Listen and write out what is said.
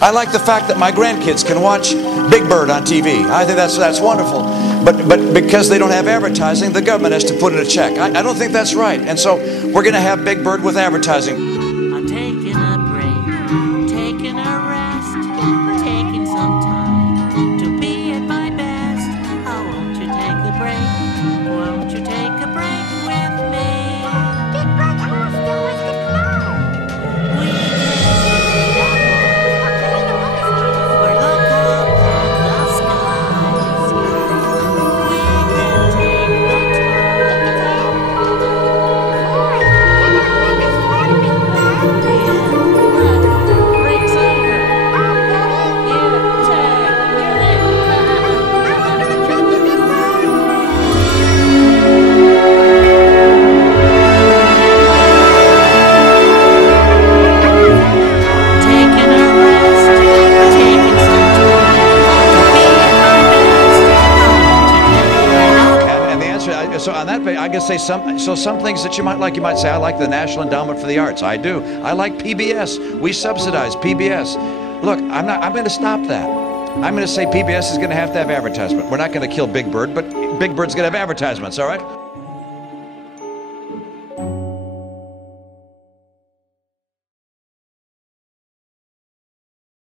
I like the fact that my grandkids can watch Big Bird on TV. I think that's wonderful. But because they don't have advertising, the government has to put in a check. I don't think that's right. And so we're going to have Big Bird with advertising. I'm taking a break, taking a rest, taking some time to be at my best. Oh, won't you take a break? Won't you take a break with me? Big Bird wants to with the cloud. We can or look up at the skies. We can take the time. Break's over. Here, take, you're in. Taking a rest, taking some time to be at my best. I want to take a break. And the answer, so on that, I guess say some things that you might say, I like the National Endowment for the Arts. I do. I like PBS. We subsidize PBS. Look, I'm going to stop that. I'm going to say PBS is going to have advertisement. We're not going to kill Big Bird, but Big Bird's going to have advertisements, all right?